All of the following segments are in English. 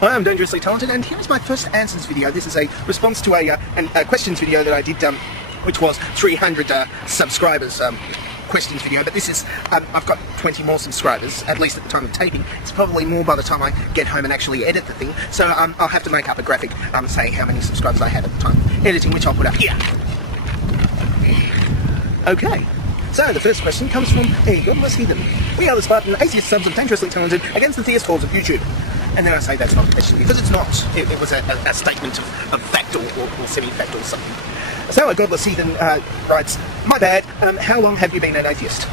Hi, I'm Dangerously Talented, and here is my first answers video. This is a response to a questions video that I did, which was 300 subscribers questions video, but this is, I've got 20 more subscribers, at least at the time of taping. It's probably more by the time I get home and actually edit the thing, so I'll have to make up a graphic saying how many subscribers I had at the time of editing, which I'll put up here. Okay. So, the first question comes from a godless heathen. We are the Spartan atheist subs of Dangerously Talented against the theist forms of YouTube. And then I say that's not a question, because it's not. It was a statement of fact or semi-fact or something. So, a godless heathen writes, my bad, how long have you been an atheist?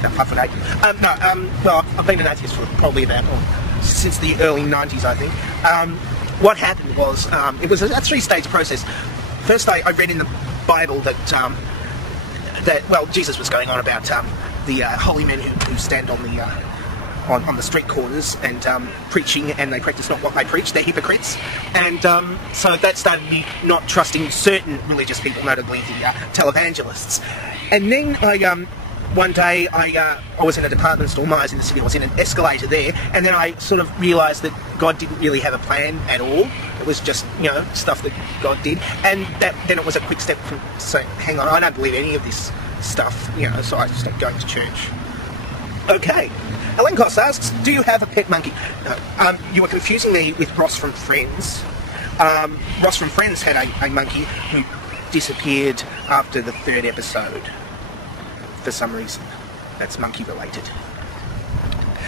About 5'8". Well, I've been an atheist for probably about, since the early 90s, I think. What happened was, it was a three-stage process. First, I read in the Bible that Jesus was going on about the holy men who stand on the street corners and preaching, and they practice not what they preach. They're hypocrites, and so that started me not trusting certain religious people, notably the televangelists. And then one day I was in a department store, Myers in the city. I was in an escalator there, and then I sort of realised that God didn't really have a plan at all. It was just, stuff that God did, and then it was a quick step from saying, hang on, I don't believe any of this stuff, so I stopped going to church. Okay. Alenkos asks, do you have a pet monkey? No. You were confusing me with Ross from Friends. Ross from Friends had a monkey who disappeared after the 3rd episode. For some reason. That's monkey related.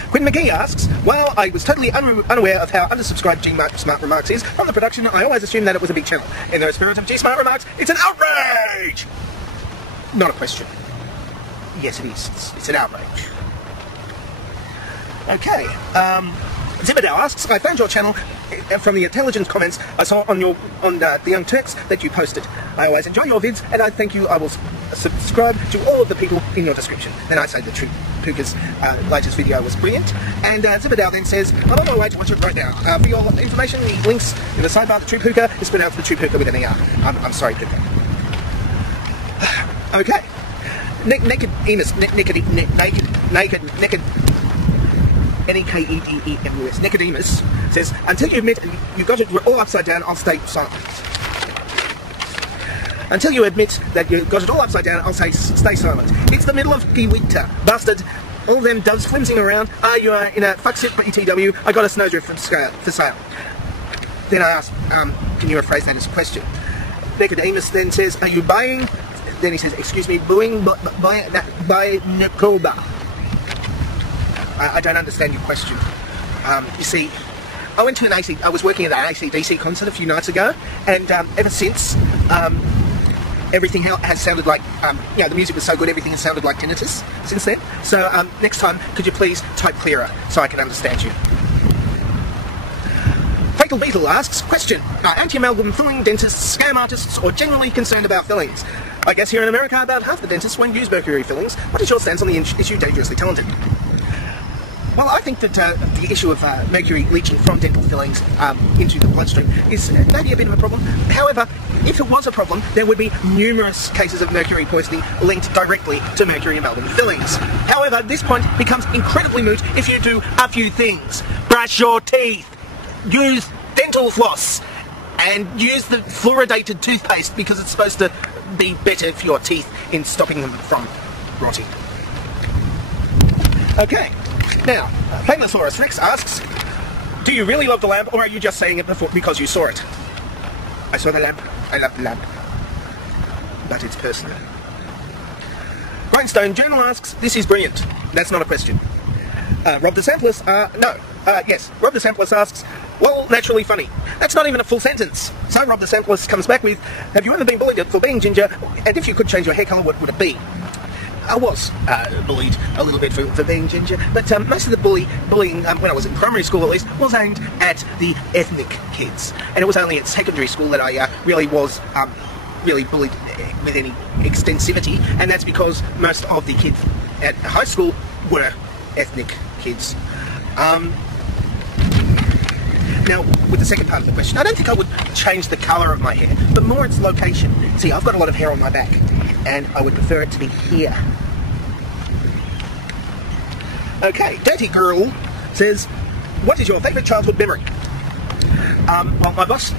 Quinn McGee asks, well, I was totally unaware of how undersubscribed G-Smart Remarks is. From the production, I always assumed that it was a big channel. In the spirit of G-Smart Remarks, it's an outrage! Not a question. Yes, it is. It's an outrage. Okay. Zibadell asks, I found your channel from the intelligence comments I saw on the Young Turks that you posted. I always enjoy your vids, and I thank you. I will subscribe to all of the people in your description. Then I say the True Puka's latest video was brilliant. And Zibadell then says, I'm on my way to watch it right now. For your information, the links in the sidebar, the True Puka is pronounced the True Puka with an ER. I'm sorry, Puka. Okay. Naked N-E-K-E-D-E-M-U-S. Nicodemus says, until you admit you got it all upside down, I'll stay silent. Until you admit that you got it all upside down, I'll say stay silent. It's the middle of winter. Bastard. All them doves flimsing around. You are in a fuck shit ETW. I got a snowdrift for sale. Then I ask, can you rephrase that as a question? Nicodemus then says, are you buying? Then he says, excuse me, booing by Nicoba. I don't understand your question. You see, I was working at an AC/DC concert a few nights ago, and ever since, everything has sounded like, the music was so good, everything has sounded like tinnitus since then. So next time, could you please type clearer so I can understand you? Fatal Beetle asks, question, are anti-amalgam filling dentists scam artists or generally concerned about fillings? I guess here in America, about half the dentists won't use mercury fillings. What is your stance on the issue Dangerously Talented? Well, I think that the issue of mercury leaching from dental fillings into the bloodstream is maybe a bit of a problem. However, if it was a problem, there would be numerous cases of mercury poisoning linked directly to mercury amalgam fillings. However, this point becomes incredibly moot if you do a few things. Brush your teeth, use dental floss, and use the fluoridated toothpaste because it's supposed to be better for your teeth in stopping them from rotting. Okay. Now, Pagnosaurus Rex asks, do you really love the lamp, or are you just saying it because you saw it? I saw the lamp, I love the lamp. But it's personal. Grindstone Journal asks, this is brilliant. That's not a question. Rob the Samplers, yes. Rob the Samplers asks, well, naturally funny. That's not even a full sentence. So Rob the Samplers comes back with, have you ever been bullied for being ginger, and if you could change your hair colour, what would it be? I was bullied a little bit for being ginger, but most of the bullying, when I was in primary school at least, was aimed at the ethnic kids. And it was only at secondary school that I really was really bullied with any extensivity, and that's because most of the kids at high school were ethnic kids. Now, with the second part of the question, I don't think I would change the colour of my hair, but more its location. See, I've got a lot of hair on my back, and I would prefer it to be here. Okay, Dirty Girl says, What is your favourite childhood memory? Well, my boss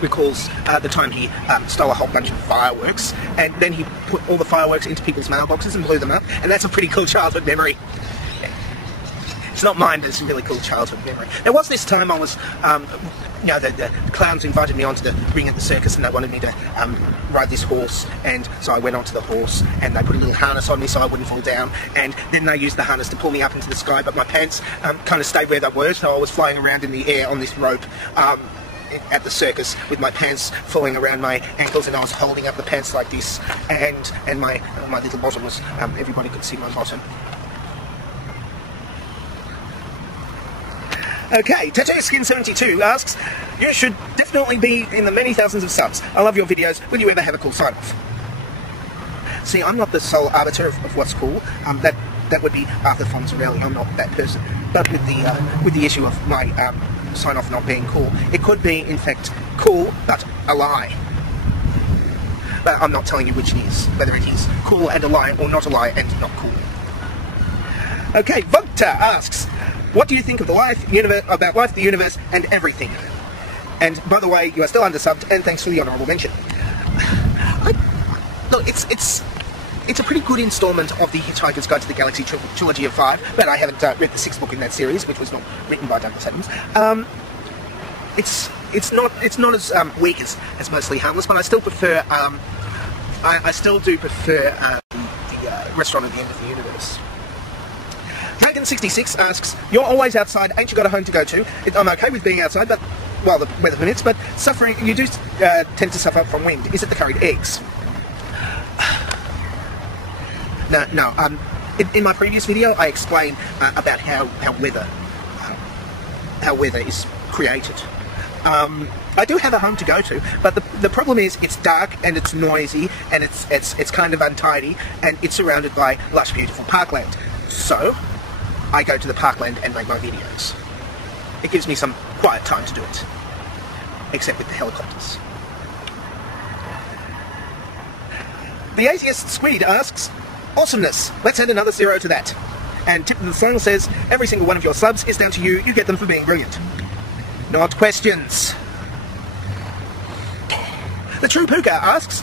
recalls the time he stole a whole bunch of fireworks, and then he put all the fireworks into people's mailboxes and blew them up, and that's a pretty cool childhood memory. It's not mine, but it's a really cool childhood memory. There was this time I was, the clowns invited me onto the ring at the circus, and they wanted me to ride this horse, and so I went onto the horse, and they put a little harness on me so I wouldn't fall down, and then they used the harness to pull me up into the sky, but my pants kind of stayed where they were, so I was flying around in the air on this rope at the circus with my pants falling around my ankles, and I was holding up the pants like this, and my little bottom was, everybody could see my bottom. Okay, Tattoo Skin 72 asks, you should definitely be in the many thousands of subs. I love your videos. Will you ever have a cool sign-off? See, I'm not the sole arbiter of what's cool. That would be Arthur Fonzarelli. I'm not that person. But with the issue of my sign-off not being cool, it could be, in fact, cool, but a lie. But I'm not telling you which it is, whether it is cool and a lie, or not a lie and not cool. Okay, Vogta asks, what do you think of the about life, the universe, and everything? And by the way, you are still undersubbed, and thanks for the honourable mention. Look, it's a pretty good instalment of the Hitchhiker's Guide to the Galaxy trilogy of 5, but I haven't read the 6th book in that series, which was not written by Douglas Adams. It's not as weak as Mostly Harmless, but I still prefer I still do prefer the Restaurant at the End of the Universe. Dragon66 asks, you're always outside, ain't you got a home to go to? I'm okay with being outside, but, well, the weather permits, but you do tend to suffer from wind. Is it the curried eggs? No. In my previous video, I explained about how weather is created. I do have a home to go to, but the problem is it's dark and it's noisy and it's kind of untidy, and it's surrounded by lush, beautiful parkland. So I go to the parkland and make my videos. It gives me some quiet time to do it, except with the helicopters. The Atheist Squid asks, awesomeness, let's add another 0 to that. And Tip of the Song says, every single one of your subs is down to you, you get them for being brilliant. Not questions. The True Puka asks,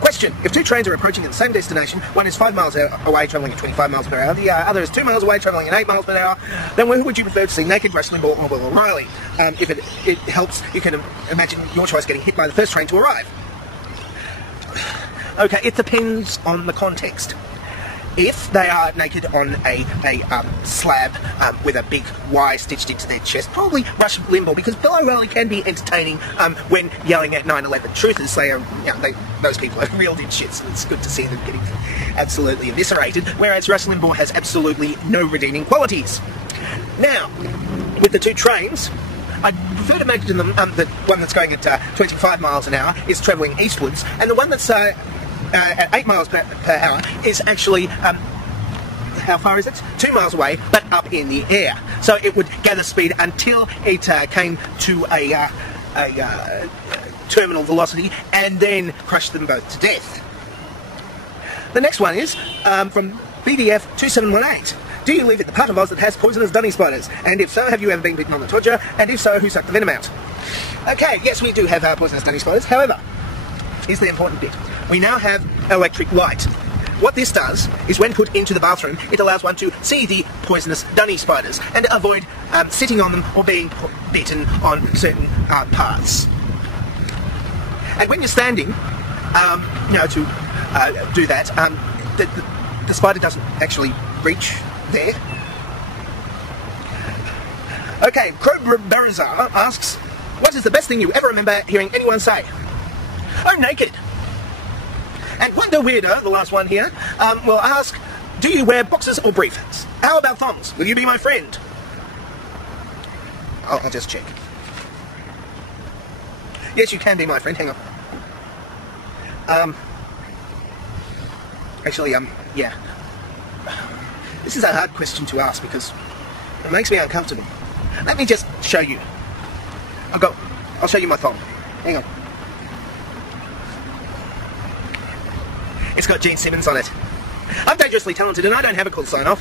question, if two trains are approaching at the same destination, one is 5 miles away travelling at 25 miles per hour, the other is 2 miles away travelling at 8 miles per hour, then who would you prefer to see, naked, Rush Limbaugh or Will O'Reilly? If it helps, you can imagine your choice getting hit by the first train to arrive. Okay, it depends on the context. If they are naked on a slab with a big Y stitched into their chest, probably Rush Limbaugh, because Bill O'Reilly can be entertaining when yelling at 9/11 truthers. Those people are real dipshits, and it's good to see them getting absolutely eviscerated, whereas Rush Limbaugh has absolutely no redeeming qualities. Now, with the two trains, I prefer to imagine them, the one that's going at 25 miles an hour is travelling eastwards, and the one that's at 8 miles per hour is actually, how far is it? 2 miles away, but up in the air. So it would gather speed until it came to a terminal velocity and then crush them both to death. The next one is from BDF 2718. Do you live in the part of Oz that has poisonous dunny spiders? And if so, have you ever been bitten on the todger? And if so, who sucked the venom out? Okay, yes, we do have poisonous dunny spiders. However, here's the important bit. We now have electric light. What this does is when put into the bathroom, it allows one to see the poisonous dunny spiders and avoid sitting on them or being bitten on certain parts. And when you're standing, to do that, the spider doesn't actually reach there. Okay, Cobra Barazar asks, what is the best thing you ever remember hearing anyone say? Oh, naked. And Wonder Weirder, the last one here, will ask, do you wear boxers or briefs? How about thongs? Will you be my friend? I'll just check. Yes, you can be my friend. Hang on. Actually, yeah. This is a hard question to ask because it makes me uncomfortable. Let me just show you. I'll show you my thong. Hang on. It's got Gene Simmons on it. I'm dangerously talented and I don't have a cool sign-off.